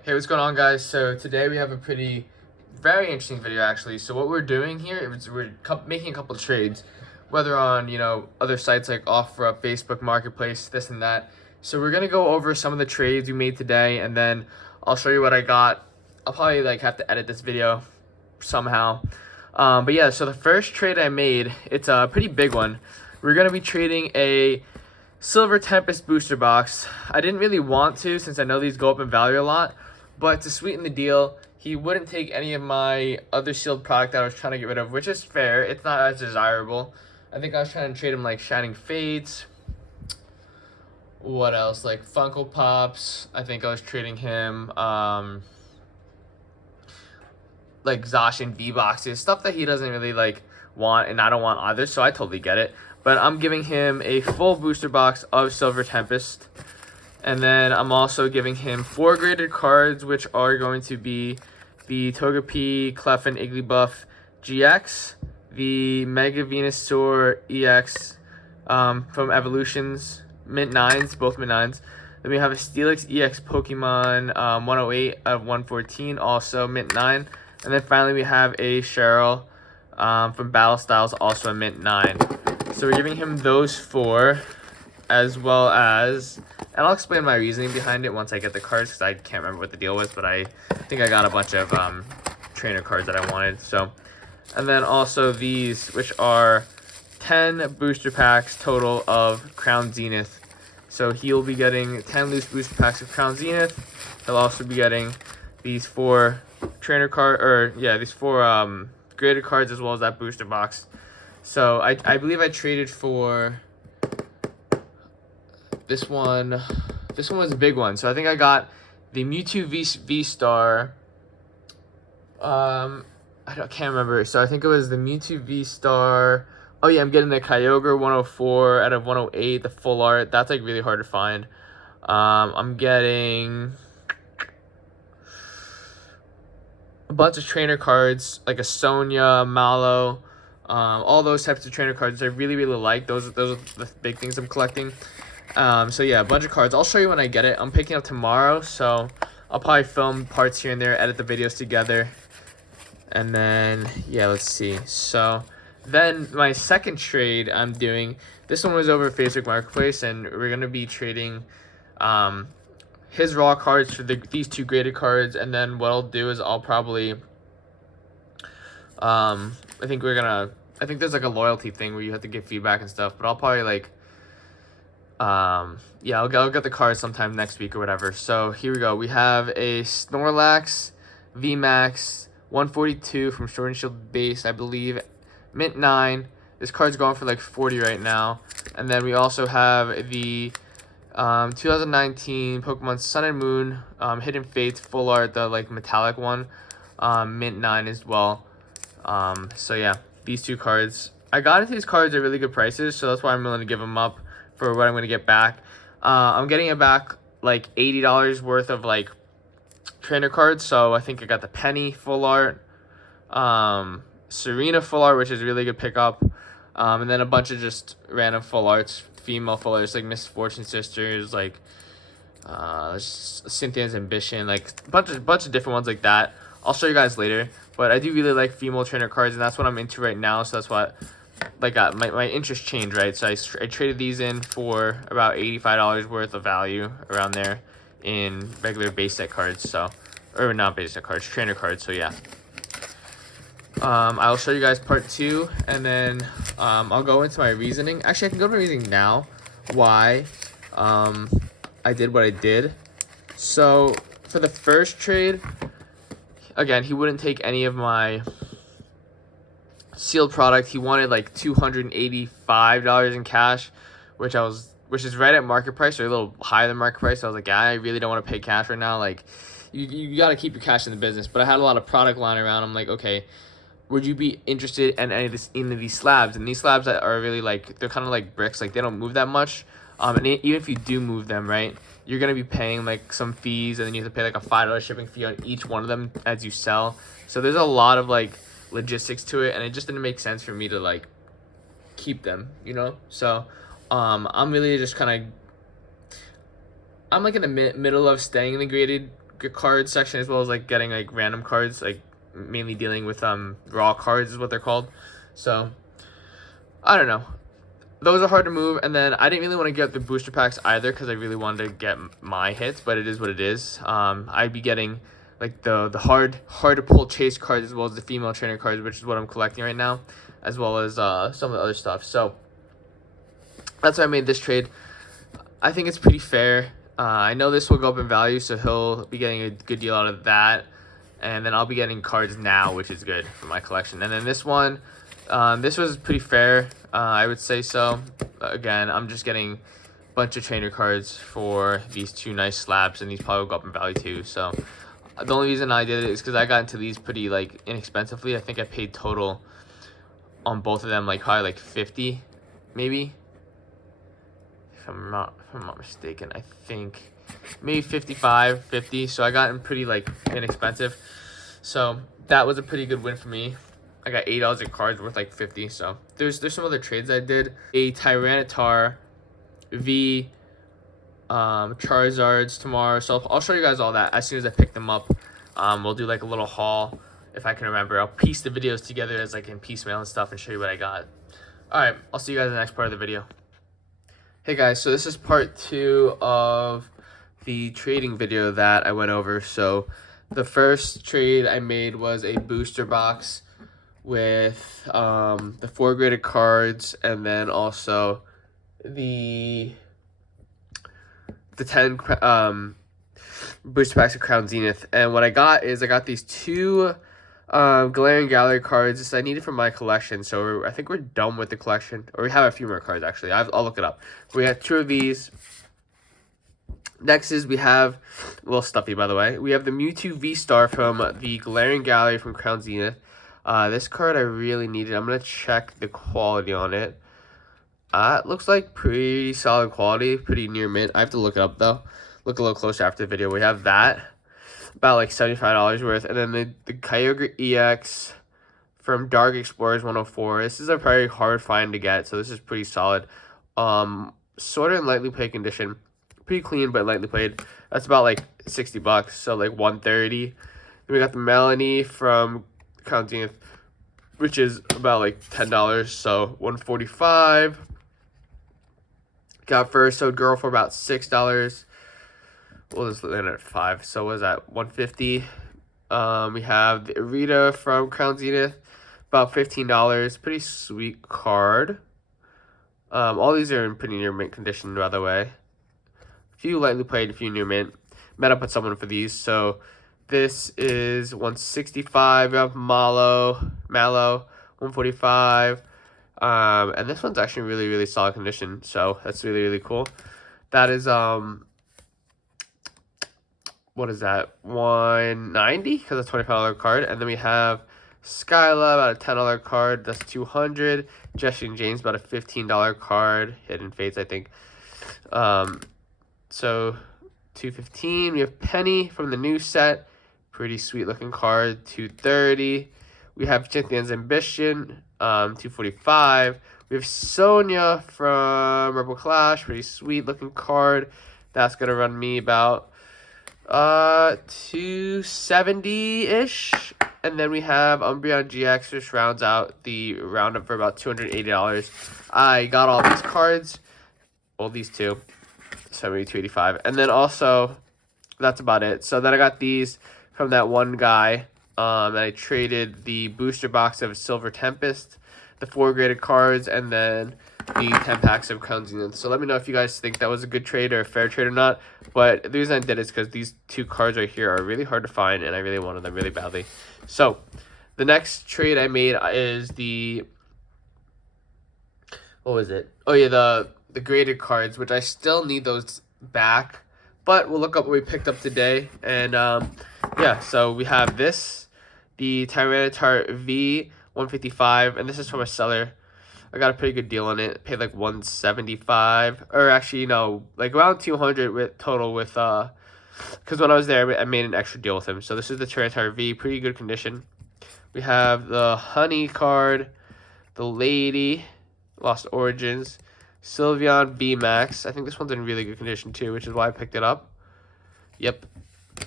Hey, what's going on, guys? So today we have a very interesting video, actually. So what we're doing here is we're making a couple of trades, whether on, other sites like OfferUp, Facebook Marketplace, this and that. So we're gonna go over some of the trades we made today, and then I'll show you what I got. I'll probably have to edit this video somehow. But yeah, so the first trade I made, it's a pretty big one. We're gonna be trading a Silver Tempest booster box. I didn't really want to, since I know these go up in value a lot, but to sweeten the deal, he wouldn't take any of my other sealed product that I was trying to get rid of, which is fair. It's not as desirable. I think I was trying to trade him like Shining Fates. What else? Like Funko Pops. I think I was trading him like Zacian V-Boxes, stuff that he doesn't really want, and I don't want either, so I totally get it. But I'm giving him a full booster box of Silver Tempest. And then I'm also giving him 4 graded cards, which are going to be the Togepi, Clefin, Igglybuff GX, the Mega Venusaur EX from Evolutions, Mint 9s, both Mint 9s. Then we have a Steelix EX Pokemon 108 of 114, also Mint 9. And then finally we have a Cheryl from Battle Styles, also a Mint 9. So we're giving him those 4, as well as, and I'll explain my reasoning behind it once I get the cards, because I can't remember what the deal was, but I think I got a bunch of trainer cards that I wanted. So, and then also these, which are 10 booster packs total of Crown Zenith. So he'll be getting 10 loose booster packs of Crown Zenith. He'll also be getting these 4 these 4 graded cards, as well as that booster box. So I believe I traded for this one. This one was a big one. So I think I got the Mewtwo V-Star. I can't remember. So I think it was the Mewtwo V-Star. Oh yeah, I'm getting the Kyogre 104 out of 108, the full art. That's like really hard to find. I'm getting a bunch of trainer cards, like a Sonya, Mallow, all those types of trainer cards I really, really like. Those are the big things I'm collecting. So yeah, a bunch of cards. I'll show you when I get it. I'm picking up tomorrow, so I'll probably film parts here and there, edit the videos together. And then, yeah, let's see. So then my second trade I'm doing, this one was over Facebook Marketplace, and we're going to be trading his raw cards for these 2 graded cards. And then what I'll do is I'll probably, I think there's like a loyalty thing where you have to give feedback and stuff, but I'll probably yeah, I'll get the cards sometime next week or whatever. So here we go. We have a Snorlax VMAX 142 from Sword and Shield base, I believe, Mint 9. This card's going for like 40 right now. And then we also have the 2019 Pokemon Sun and Moon Hidden Fates full art, the metallic one, Mint 9 as well. So yeah, these 2 cards. I got into these cards at really good prices, so that's why I'm willing to give them up for what I'm going to get back. I'm getting it back like $80 worth of trainer cards. So I think I got the Penny full art, Serena full art, which is a really good pickup, and then a bunch of just random full arts, female full arts, like Miss Fortune Sisters, Cynthia's Ambition, like a bunch of different ones like that. I'll show you guys later, but I do really like female trainer cards, and that's what I'm into right now. So that's what my interest changed, right? So I traded these in for about $85 worth of value around there in regular base set cards. So, or not base set cards, trainer cards. So yeah, I'll show you guys part 2, and then I'll go into my reasoning. Actually, I can go to my reasoning now why I did what I did. So for the first trade, again, he wouldn't take any of my sealed product. He wanted like $285 in cash, which is right at market price, or a little higher than market price. So I was like, yeah, I really don't want to pay cash right now. Like, you got to keep your cash in the business. But I had a lot of product lying around. I'm like, okay, would you be interested in any of these slabs? And these slabs that are really they're kind of like bricks. Like, they don't move that much. And even if you do move them, right, you're gonna be paying like some fees, and then you have to pay like a $5 shipping fee on each one of them as you sell. So there's a lot of logistics to it, and it just didn't make sense for me to keep them, So I'm really just kind of, I'm in the middle of staying in the graded card section, as well as like getting like random cards, like mainly dealing with raw cards is what they're called. So I don't know. Those are hard to move, and then I didn't really want to get the booster packs either because I really wanted to get my hits, but it is what it is. I'd be getting like the hard to pull chase cards, as well as the female trainer cards, which is what I'm collecting right now, as well as some of the other stuff. So that's why I made this trade. I think it's pretty fair. I know this will go up in value, so he'll be getting a good deal out of that, and then I'll be getting cards now, which is good for my collection. And then this one, this was pretty fair. I would say so. Again, I'm just getting a bunch of trainer cards for these two nice slabs, and these probably will go up in value too. So the only reason I did it is because I got into these pretty like inexpensively. I think I paid total on both of them like probably like 50, maybe. If I'm not mistaken, I think maybe 55, 50. So I got in pretty like inexpensive. So that was a pretty good win for me. I got $8 of cards worth like 50. So there's some other trades I did. A Tyranitar V Charizards tomorrow. So I'll show you guys all that as soon as I pick them up. We'll do like a little haul if I can remember. I'll piece the videos together as like in piecemeal and stuff and show you what I got. Alright, I'll see you guys in the next part of the video. Hey guys, so this is part 2 of the trading video that I went over. So the first trade I made was a booster box with the 4 graded cards, and then also the 10 booster packs of Crown Zenith. And what I got is I got these 2 Galarian Gallery cards I needed for my collection. So I think we're done with the collection, or we have a few more cards actually. I'll look it up. We have 2 of these. Next is we have a little stuffy, by the way. We have the Mewtwo V-Star from the Galarian Gallery from Crown Zenith. This card I really needed. I'm gonna check the quality on it. It looks like pretty solid quality, pretty near mint. I have to look it up though. Look a little closer after the video. We have that, about like $75 worth, and then the Kyogre EX from Dark Explorers 104. This is a very hard find to get, so this is pretty solid. Sort of in lightly played condition, pretty clean but lightly played. That's about like $60, so like 130. Then we got the Melanie from Crown Zenith, which is about like $10, so 145. Got Versatile Girl for about $6. We'll just land at 5. So what is that? 150. We have the Rita from Crown Zenith, about $15. Pretty sweet card. All these are in pretty near mint condition, by the way. A few lightly played, a few near mint. Met up with someone for these. So this is 165. We have Mallow, 145. And this one's actually really, really solid condition. So that's really, really cool. That is what is that? 190 because it's a $25 card. And then we have Skyla, about a $10 card. That's 200. Jesse and James, about a $15 card. Hidden Fates, I think. So 215. We have Penny from the new set. Pretty sweet looking card. 230. We have Cynthia's Ambition. 245. We have Sonia from Rebel Clash. Pretty sweet looking card. That's gonna run me about 270-ish. And then we have Umbreon GX, which rounds out the roundup for about $280. I got all these cards. Well, these 2. 285. And then also, that's about it. So then I got these from that one guy. And I traded the booster box of Silver Tempest, the 4 graded cards, and then the 10 packs of Crown Zenith. So let me know if you guys think that was a good trade or a fair trade or not. But the reason I did it is because these 2 cards right here are really hard to find, and I really wanted them really badly. So the next trade I made is the, what was it? Oh yeah, the graded cards, which I still need those back. But we'll look up what we picked up today. And yeah, so we have this, the Tyranitar V 155, and this is from a seller. I got a pretty good deal on it. Paid like 175, or actually no, like around 200 with total with because when I was there I made an extra deal with him. So this is the Tyranitar V, pretty good condition. We have the Honey card, the Lady, Lost Origins, Sylveon B Max. I think this one's in really good condition too, which is why I picked it up. Yep.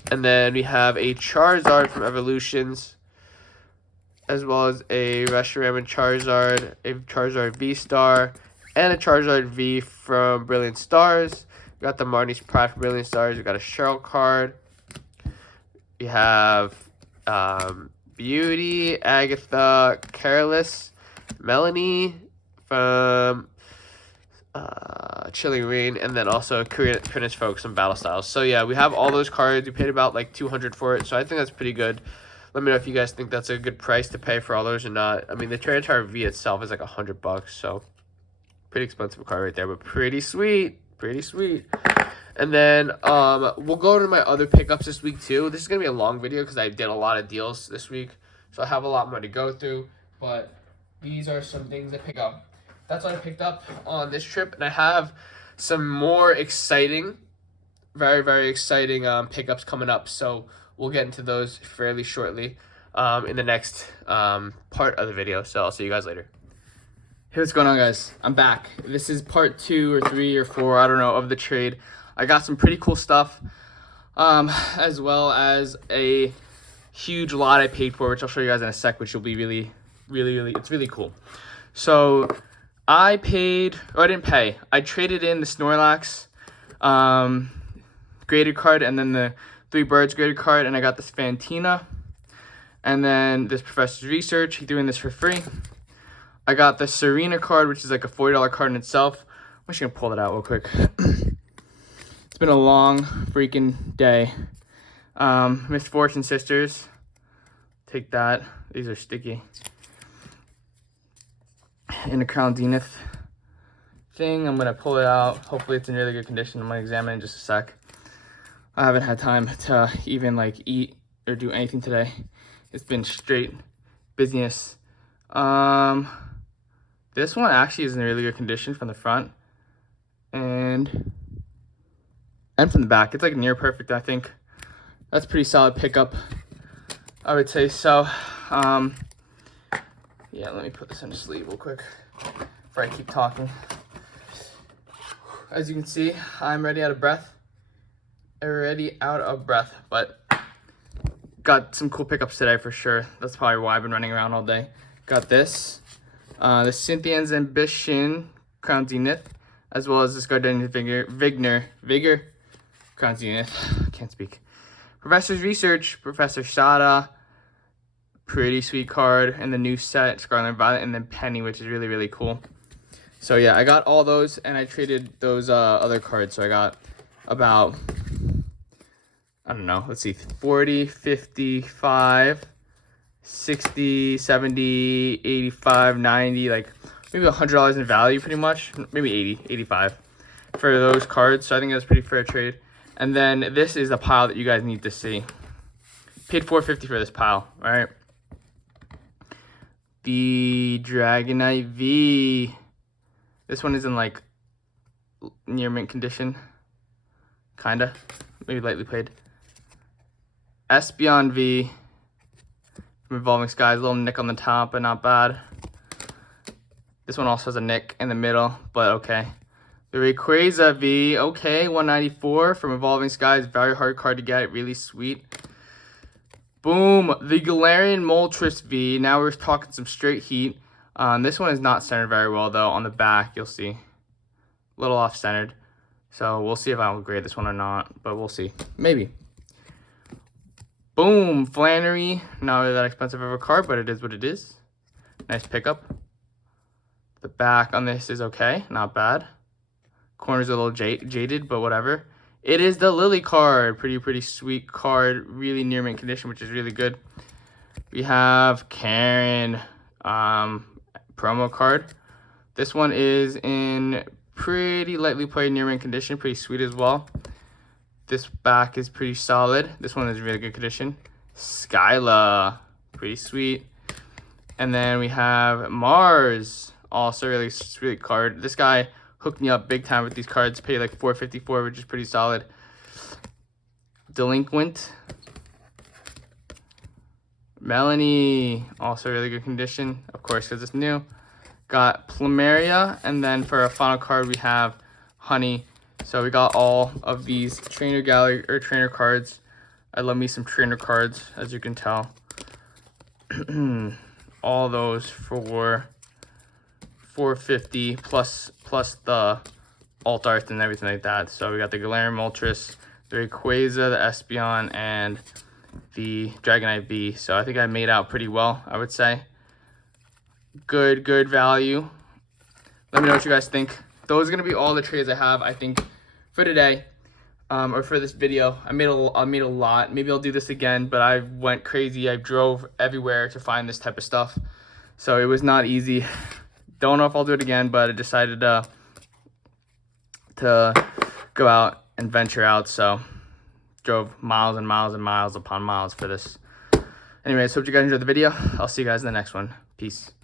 And then we have a Charizard from Evolutions, as well as a Reshiram Charizard, a Charizard V-Star, and a Charizard V from Brilliant Stars. We got the Marnie's Pride from Brilliant Stars. We got a Cheryl card. We have Beauty, Agatha, Careless, Melanie from Chilling Reign, and then also Korean Prince Folks and Battle Styles. So yeah, we have all those cards. We paid about like $200 for it, so I think that's pretty good. Let me know if you guys think that's a good price to pay for all those or not. I mean, the Tyranitar V itself is like $100, so pretty expensive card right there, but pretty sweet, pretty sweet. And then we'll go to my other pickups this week too. This is gonna be a long video because I did a lot of deals this week, so I have a lot more to go through. But these are some things I pick up. That's what I picked up on this trip, and I have some more exciting, very, very exciting pickups coming up. So we'll get into those fairly shortly in the next part of the video. So I'll see you guys later. Hey, what's going on, guys? I'm back. This is part 2 or 3 or 4, I don't know, of the trade. I got some pretty cool stuff, as well as a huge lot I paid for, which I'll show you guys in a sec, which will be really, it's really cool. So I paid, or I didn't pay, I traded in the Snorlax graded card and then the 3 Birds graded card, and I got this Fantina and then this Professor's Research. He threw in this for free. I got the Serena card, which is like a $40 card in itself. I'm just gonna pull that out real quick. It's been a long freaking day. Misfortune Sisters. Take that. These are sticky. In a Crown Zenith thing. I'm gonna pull it out. Hopefully it's in really good condition. I'm gonna examine it in just a sec. I haven't had time to even like eat or do anything today. It's been straight business. This one actually is in really good condition from the front and from the back. It's like near perfect, I think. That's pretty solid pickup, I would say. So yeah, let me put this in a sleeve real quick before I keep talking. As you can see, I'm already out of breath. But got some cool pickups today for sure. That's probably why I've been running around all day. Got this, the Cynthian's Ambition Crown Zenith, as well as this Gardenia's Vigor Crown Zenith. Can't speak. Professor's Research, Professor Shada, pretty sweet card, and the new set, Scarlet and Violet, and then Penny, which is really, really cool. So yeah, I got all those, and I traded those other cards. So I got about, I don't know, let's see, 40, 55, 60, 70, 85, 90, like maybe $100 in value pretty much, maybe 80, 85 for those cards. So I think that's pretty fair trade. And then this is the pile that you guys need to see. Paid $450 for this pile, all right? The Dragonite V. This one is in like near mint condition. Kinda. Maybe lightly played. Espeon V from Evolving Skies. A little nick on the top, but not bad. This one also has a nick in the middle, but okay. The Rayquaza V, okay, 194 from Evolving Skies. Very hard card to get, really sweet. Boom, the Galarian Moltres V. Now we're talking some straight heat. This one is not centered very well though. On the back, you'll see. A little off-centered. So we'll see if I'll grade this one or not, but we'll see. Maybe. Boom, Flannery. Not really that expensive of a card, but it is what it is. Nice pickup. The back on this is okay, not bad. Corner's a little jaded, but whatever. It is the Lily card. Pretty sweet card. Really near mint condition, which is really good. We have Karen promo card. This one is in pretty lightly played near mint condition. Pretty sweet as well. This back is pretty solid. This one is really good condition. Skyla. Pretty sweet. And then we have Mars. Also really sweet card. This guy hooked me up big time with these cards. Paid like $454, which is pretty solid. Delinquent. Melanie, also really good condition, of course, because it's new. Got Plumeria, and then for our final card, we have Honey. So we got all of these trainer gallery or trainer cards I love me some trainer cards, as you can tell. All those for $450 plus the alt art and everything like that. So we got the Galarian Moltres, the Rayquaza, the Espeon, and the Dragonite V. So I think I made out pretty well, I would say. Good value. Let me know what you guys think. Those are gonna be all the trades I have, I think, for today, or for this video. I made a lot. Maybe I'll do this again, but I went crazy. I drove everywhere to find this type of stuff, so it was not easy. Don't know if I'll do it again, but I decided to go out and venture out. So drove miles and miles and miles upon miles for this. Anyways, hope you guys enjoyed the video. I'll see you guys in the next one. Peace.